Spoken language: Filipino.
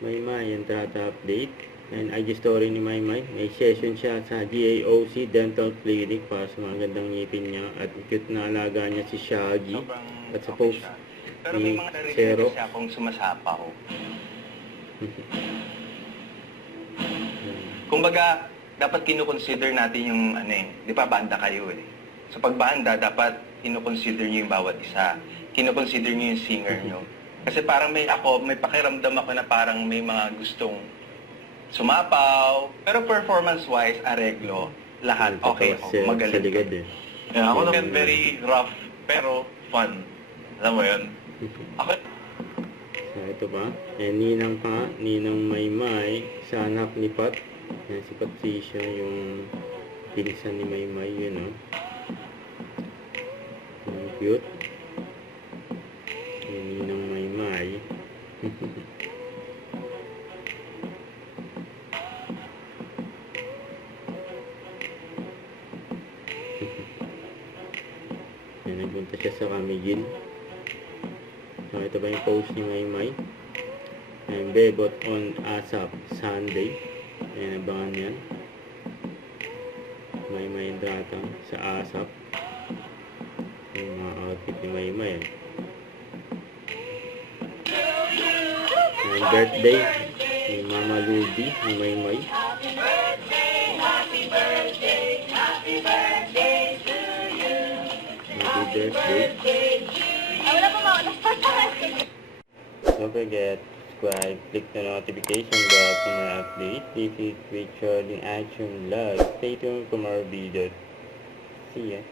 Maymay, entrata update. And IG story ni Maymay. May session siya sa GAOC Dental Clinic para sa mga gandang ngipin niya. At cute na alaga niya si Shaggy. At sa post pero may mga narinig siya kung sumasapaw. Kumbaga, dapat kinukonsider natin yung di ba banda kayo eh. So pag banda, dapat kinukonsider niyo yung bawat isa. Kinukonsider niyo yung singer niyo. Kasi parang may pakiramdam ako na parang may mga gustong sumapaw. Pero performance-wise, areglo, lahat okay ako. Magaling. Sa ligad eh. Yeah, ako naman very rough, pero fun. Alam mo yun? Ako. So ito ba? Eh, ninang pa, ninang Maymay, sa anak ni Pat. Yan, si Patricia, yung pinsan ni Maymay, yun o. Cute. Yan, ninang Maymay. Yan, nagpunta siya sa Camigil. So, ito ba yung post ni Maymay? And Bebot on ASAP Sunday. Ayan, abangan yan. Maymay Entrata sa ASAP. Yung mga outfit ni Maymay. And birthday ni Mama Luby ni Maymay. Happy birthday, happy birthday, happy birthday to you. Happy birthday. Wala pa ba? Don't forget, subscribe, click the notification bell for more updates. This is Richard in Action Vlog. Stay tuned for more videos. See ya.